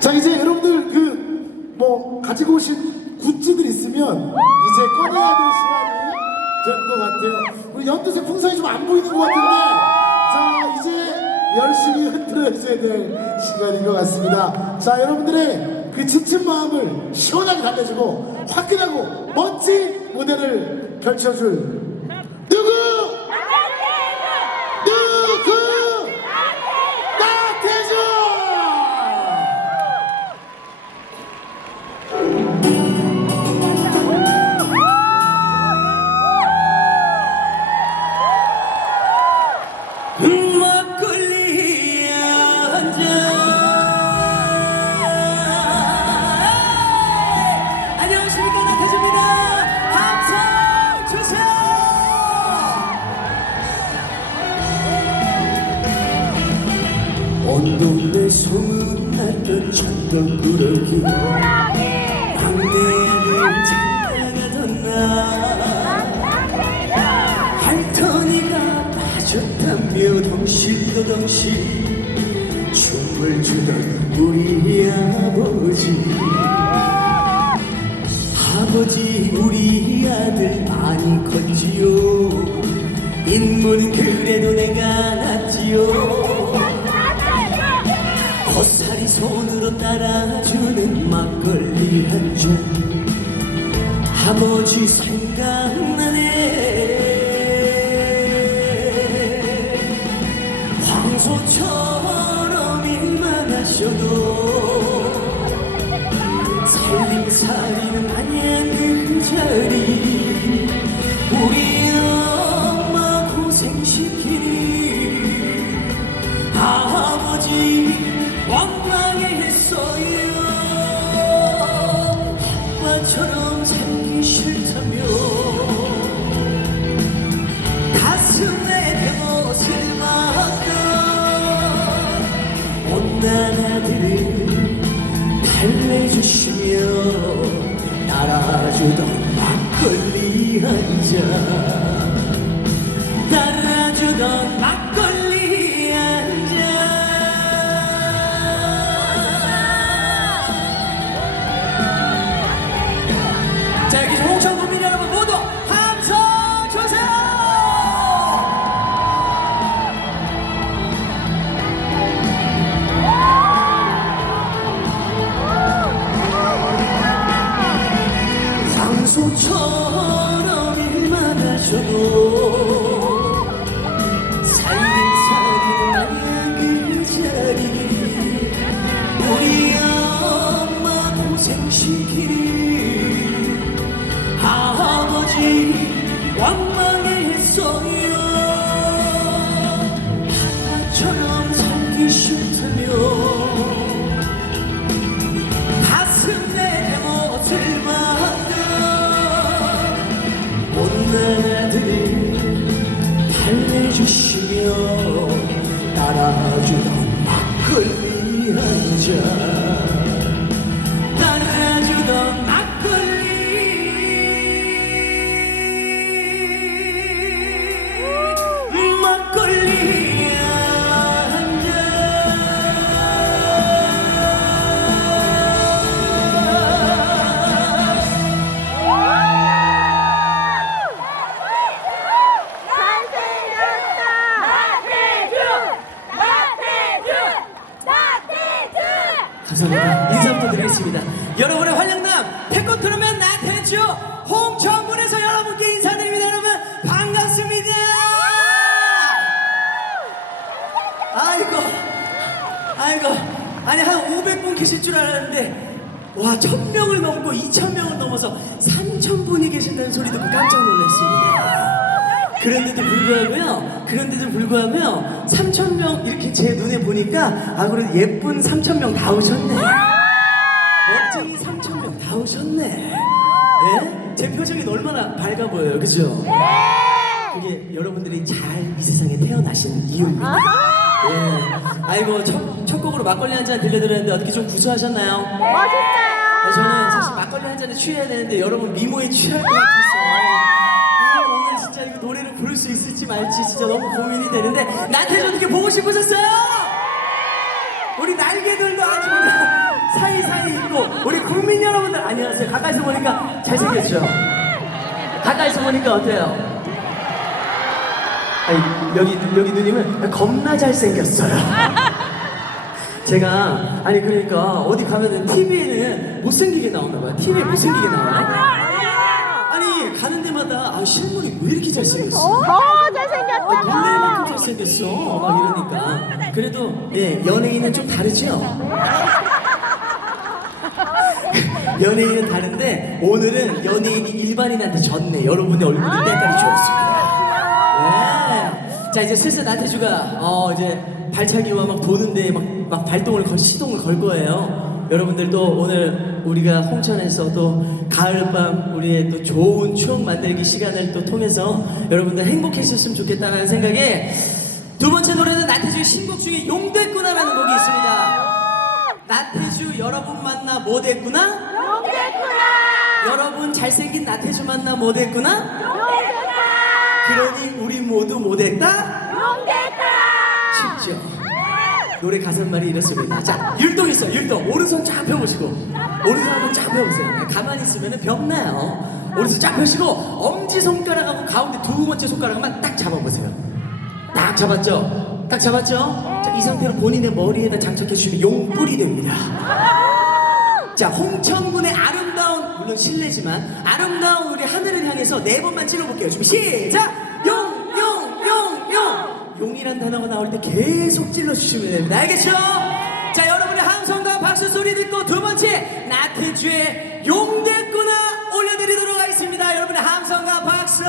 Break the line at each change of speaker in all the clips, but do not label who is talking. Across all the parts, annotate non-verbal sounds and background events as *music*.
자 이제 여러분들 그 뭐 가지고 오신 굿즈들 있으면 이제 꺼내야 될 시간이 된 것 같아요. 우리 연두색 풍선이 좀 안 보이는 것 같은데 자 이제 열심히 흔들어줘야 될 시간인 것 같습니다. 자 여러분들의 그 지친 마음을 시원하게 달래주고 화끈하고 멋진 무대를 펼쳐줄
아버지 생각나네 주시며 따라주던 막걸리 한 잔. 따라주던 3000분이 계신다는 소리 듣고 깜짝 놀랐습니다. 그런데도 불구하고요. 그런데도 불구하고요. 3천 명 이렇게 제 눈에 보니까 아 그래도 예쁜 3천 명 다 오셨네. 멋쟁이 3천 명 다 오셨네. 예? 제 표정이 얼마나 밝아 보여요, 그죠? 그게 여러분들이 잘 이 세상에 태어나신 이유입니다. 예. 아이고 첫, 첫 곡으로 막걸리 한 잔 들려드렸는데 어떻게 좀 구수하셨나요?
멋있어요!
아, 저는 사실 막걸리 한 잔에 취해야 되는데 여러분 미모에 취할 것 같았어요. 아, 오늘 진짜 이거 노래를 부를 수 있을지 말지 진짜 너무 고민이 되는데 나한테 좀 이렇게 보고 싶으셨어요? 우리 날개들도 아주 그냥 사이사이 있고 우리 국민 여러분들 안녕하세요. 가까이서 보니까 잘생겼죠? 가까이서 보니까 어때요? 아니, 여기 여기 누님은 겁나 잘생겼어요. 제가 아니 그러니까 어디 가면은 TV에는 못생기게 나오나 봐요. TV에 못생기게 나와요. 아니 가는 데마다 아 실물이 왜 이렇게 잘생겼어?
오,
아, 놀랄
잘생겼다.
만큼 잘생겼어. 막 이러니까. 그래도, 예, 연예인은 좀 다르죠? *laughs* 연예인은 다른데, 오늘은 연예인이 일반인한테 졌네. 여러분의 얼굴이 때깔이 좋았습니다. 네. 자, 이제 슬슬 나태주가, 어, 이제 발차기와 막 도는데 막, 막 발동을 걸, 시동을 걸 거예요. 여러분들도 오늘 우리가 홍천에서 또 가을밤 우리의 또 좋은 추억 만들기 시간을 또 통해서 여러분들 행복해졌으면 좋겠다는 생각에 두 번째 노래는 나태주의 신곡 중에 용됐구나라는 곡이 있습니다. 나태주 여러분 만나 뭐 됐구나?
용됐구나.
여러분 잘생긴 나태주 만나 뭐 됐구나?
용됐다.
그러니 우리 모두 뭐 됐다?
용됐다.
쉽죠? 노래 가사말이 이렇습니다. 자, 율동 있어, 율동. 오른손 쫙 펴보시고. 오른손 한번 쫙 펴보세요. 네, 가만히 있으면 병나요. 오른손 쫙 펴시고, 엄지손가락하고 가운데 두 번째 손가락만 딱 잡아보세요. 딱 잡았죠? 딱 잡았죠? 자, 이 상태로 본인의 머리에다 장착해 주시면 용뿔이 됩니다. 자, 홍천군의 아름다운, 물론 실례지만, 아름다운 우리 하늘을 향해서 네 번만 찔러볼게요. 준비, 시작! 용이란 단어가 나올 때 계속 찔러주시면 됩니다. 알겠죠? 자, 여러분의 함성과 박수 소리 듣고 두 번째, 나태주의 용됐구나 올려드리도록 하겠습니다. 여러분의 함성과 박수!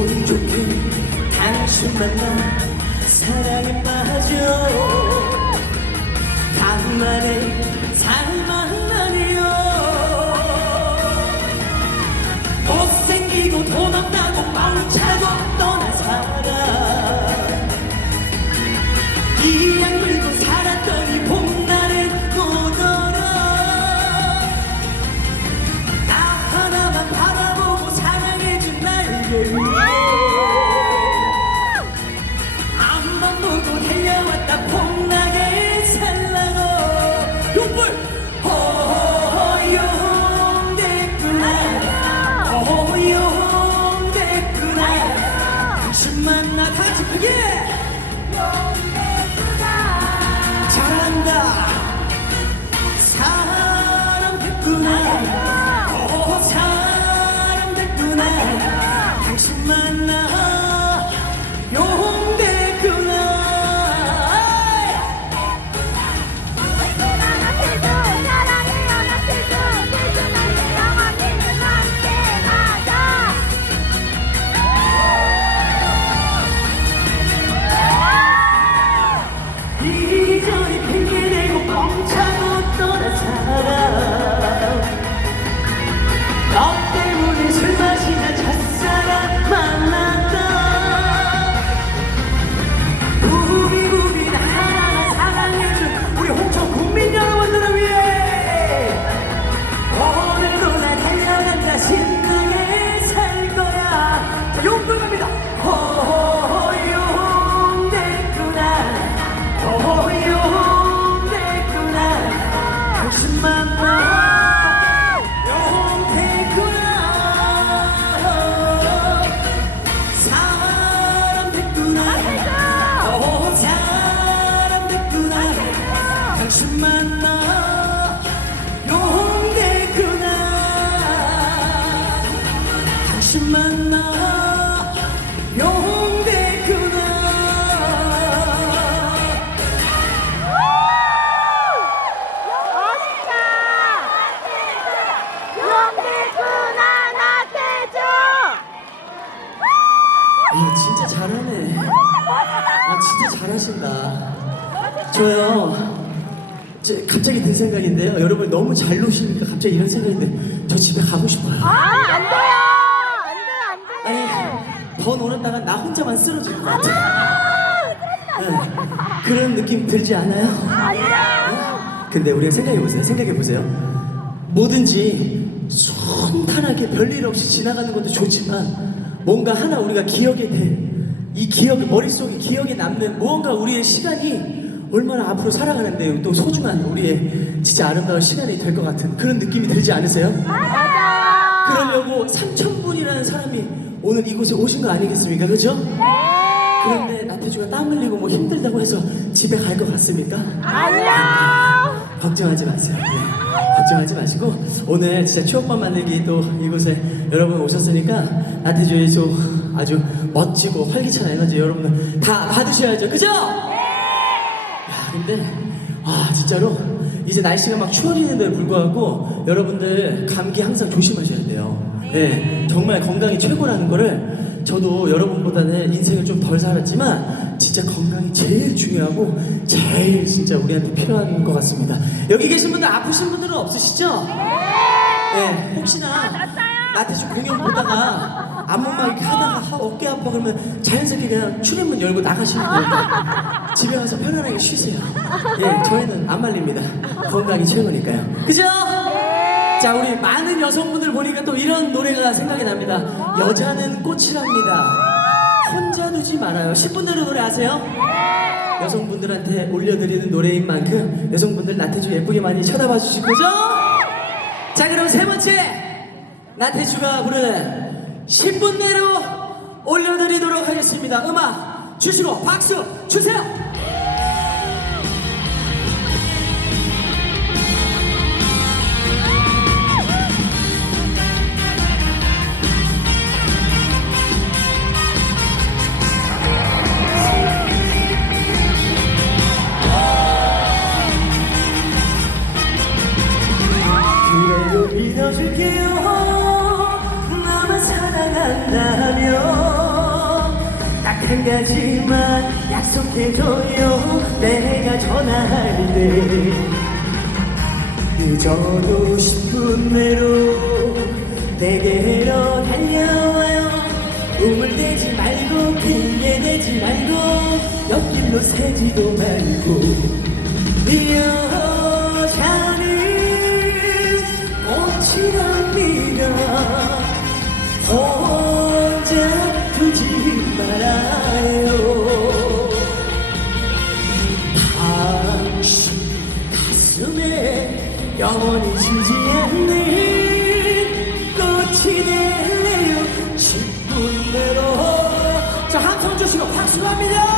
운 좋게 당신 만나 사랑에 빠져. 간만에 살만 아, 진짜 잘하네. 아, 진짜 잘하신다. 저요. 갑자기 든 생각인데요. 여러분 너무 잘 노시니까 갑자기 이런 생각인데 저 집에 가고 싶어요. 혼자만 쓰러질 것 같아. 네, 그런 느낌 들지 않아요?
아니야.
근데 우리가 생각해 보세요. 생각해 보세요. 뭐든지 순탄하게 별일 없이 지나가는 것도 좋지만 뭔가 하나 우리가 기억에 대. 이 기억 머릿속에 기억에 남는 무언가 우리의 시간이 얼마나 앞으로 살아가는데 또 소중한 우리의 진짜 아름다운 시간이 될 것 같은 그런 느낌이 들지 않으세요?
맞아요.
그러려고 3천분이라는 사람이 오늘 이곳에 오신 거 아니겠습니까? 그죠? 그런데 나태주가 땀 흘리고 뭐 힘들다고 해서 집에 갈 것 같습니까?
아니야.
걱정하지 마세요. 네. 걱정하지 마시고 오늘 진짜 추억만 만들기 또 이곳에 여러분 오셨으니까 나태주의 저 아주 멋지고 활기찬 에너지 여러분들 다 받으셔야죠. 그죠? 야, 근데 아 진짜로 이제 날씨가 막 추워지는데 불구하고 여러분들 감기 항상 조심하셔야 돼요. 네, 정말 건강이 최고라는 거를 저도 여러분보다는 인생을 좀 덜 살았지만 진짜 건강이 제일 중요하고 제일 진짜 우리한테 필요한 것 같습니다. 여기 계신 분들 아프신 분들은 없으시죠? 네, 혹시나 나태주 공연 보다가 안무만 이렇게 하다가 하- 어깨 아파 그러면 자연스럽게 그냥 출입문 열고 나가시면 돼요. 집에 가서 편안하게 쉬세요. 예, 저희는 안 말립니다. 건강이 최고니까요. 그죠? 자, 우리 많은 여성분들 보니까 또 이런 노래가 생각이 납니다. 여자는 꽃이랍니다. 혼자 두지 말아요. 10분대로 노래 아세요? 여성분들한테 올려드리는 노래인 만큼 여성분들 나태주 예쁘게 많이 쳐다봐 주실 거죠? 자 그럼 세 번째 나태주가 부르는 10분 내로 올려드리도록 하겠습니다 음악 주시고 박수 주세요 해줘요. 내가 전화할 때 늦어도 10분 내로 내게로 달려와요. 우물대지 말고 핑계대지 말고 옆길로 새지도 말고. 여자는 꽃이랍니다. 혼자 두지 영원히 지지 않는 꽃이 될래요. 10분 내로. 자 함성 주시고 박수 갑니다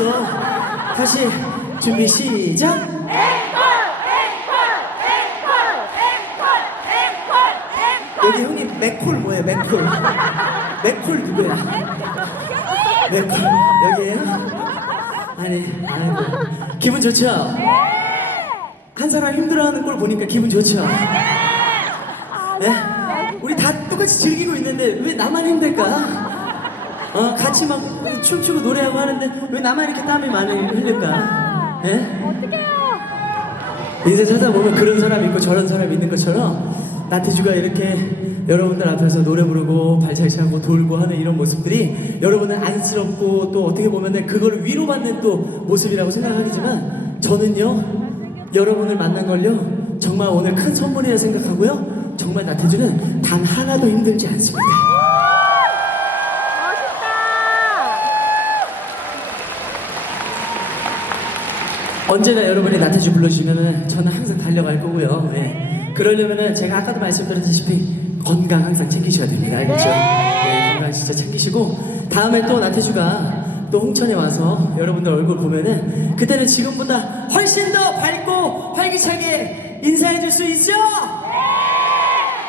되겠어? 다시 준비 시작. 여기 형님 맥콜 뭐예요? 맥콜. 맥콜 누구야? 맥콜 여기에요? 아니 아이고 기분 좋죠? 한 사람 힘들어하는 걸 보니까 기분 좋죠? 네? 우리 다 똑같이 즐기고 있는데 왜 나만 힘들까? 어 같이 막 춤추고 노래하고 하는데 왜 나만 이렇게 땀이 많이 흘릴까? 예? 인생 살다 보면 그런 사람 있고 저런 사람 있는 것처럼 나태주가 이렇게 여러분들 앞에서 노래 부르고 발차기하고 돌고 하는 이런 모습들이 여러분은 안쓰럽고 또 어떻게 보면 그걸 위로받는 또 모습이라고 생각하겠지만 저는요 여러분을 만난 걸요 정말 오늘 큰 선물이라 생각하고요 정말 나태주는 단 하나도 힘들지 않습니다. 언제나 여러분이 나태주 불러주시면은 저는 항상 달려갈 거고요. 네. 그러려면은 제가 아까도 말씀드렸다시피 건강 항상 챙기셔야 됩니다. 알겠죠? 네, 건강 진짜 챙기시고 다음에 또 나태주가 또 홍천에 와서 여러분들 얼굴 보면은 그때는 지금보다 훨씬 더 밝고 활기차게 인사해 줄 수 있죠?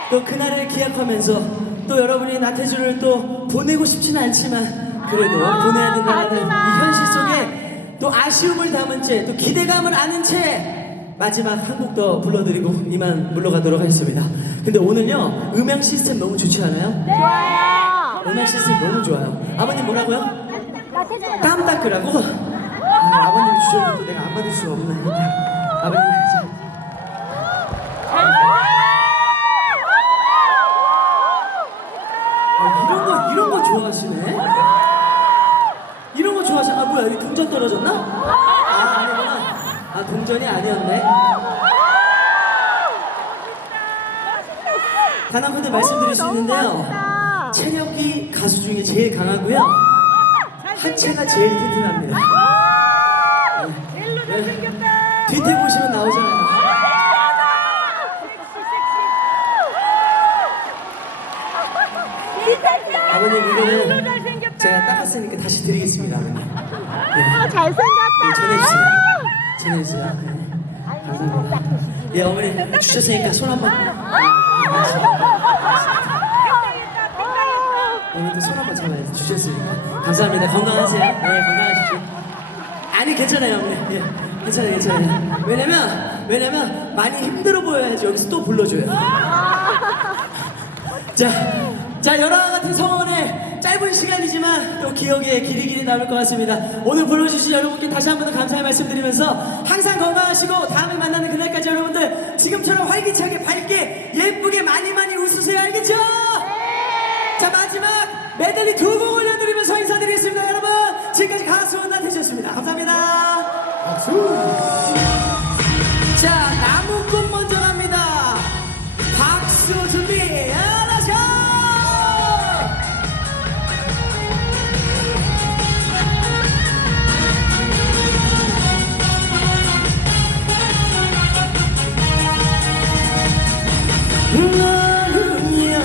또 그날을 기약하면서 또 여러분이 나태주를 또 보내고 싶지는 않지만 그래도 보내야 된다는 이 현실 속에 또 아쉬움을 담은 채 또 기대감을 아는 채 마지막 한 곡 더 불러드리고 이만 물러가도록 하겠습니다. 근데 오늘요 음향 시스템 너무 좋지 않아요?
좋아요.
음향 시스템 너무 좋아요. 아버님 뭐라고요? 땀 닦으라고? 아, 아버님 또 내가 안 받을 수가 없네. 아버님 아 동전이 아니었네. 단한 번도 말씀드릴 수 있는데요. 체력이 가수 중에 제일 강하고요. 하체가 제일 튼튼합니다.
일로
네.
잘생겼다.
뒤태 보시면 나오잖아요. 아버님 이거는. 제가 닦았으니까 다시 드리겠습니다. 네,
잘생겼다.
전해주세요. 전해주세요. 네. 예, 어머니 주셨으니까 손 한번. 어머니도 손 한번 잡아요. 주셨으니까. 감사합니다. 건강하세요. 네, 건강하십시오. 아니 괜찮아요, 어머니. 예, 괜찮아요, 괜찮아요. 왜냐면 왜냐면 많이 힘들어 보여야지 여기서 또 불러줘요. 자, 자 여러와 같은 성원의 짧은 시간이지만 또 기억에 길이 길이 남을 것 같습니다. 오늘 불러주신 여러분께 다시 한 번 더 감사의 말씀드리면서 항상 건강하시고 다음에 만나는 그날까지 여러분들 지금처럼 활기차게 밝게 예쁘게 많이 많이 웃으세요. 알겠죠? 자 마지막 메들리 두 곡 올려드리면서 인사드리겠습니다. 여러분 지금까지 가수 나태주였습니다. 감사합니다.
박수!
나는야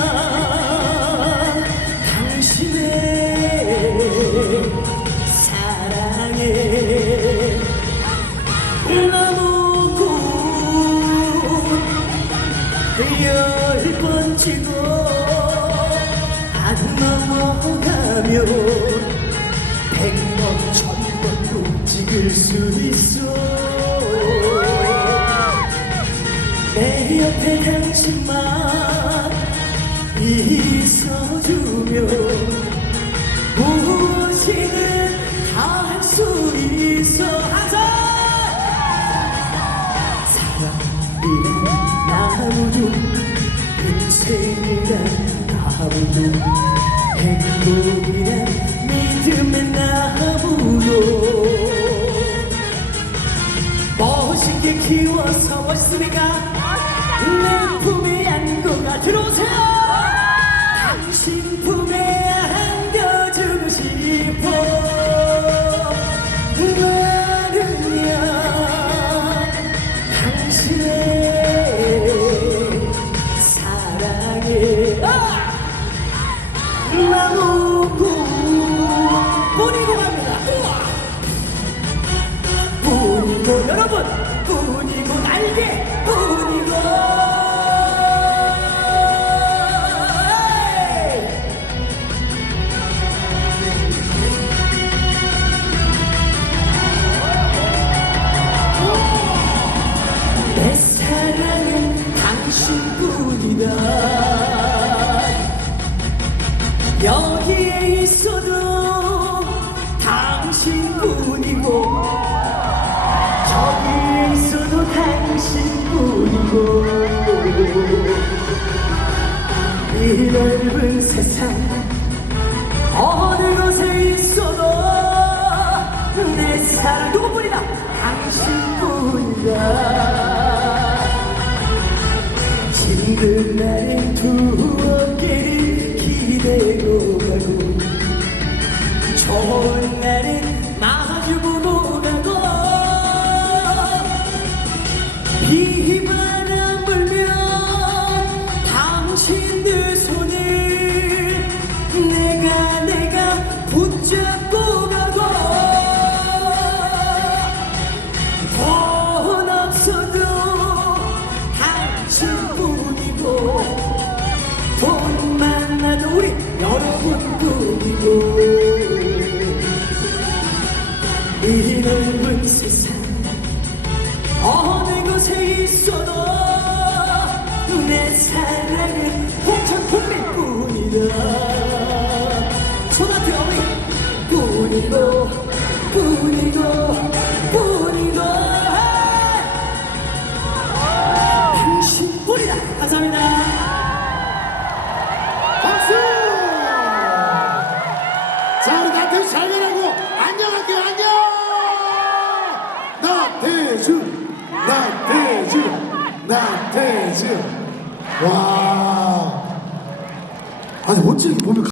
당신의 사랑에 나무꽃 열번 지고 안 넘어가면 백번 천번도 찍을 수 있어. 내 옆에 당신만 생이란 나무도 행복이란 믿음의 나무도 멋있게 키워서 멋있으니까 Vamos! 네가 힘든 두 어깨를 기대고 가고 좋은 날엔 마주 보고
와.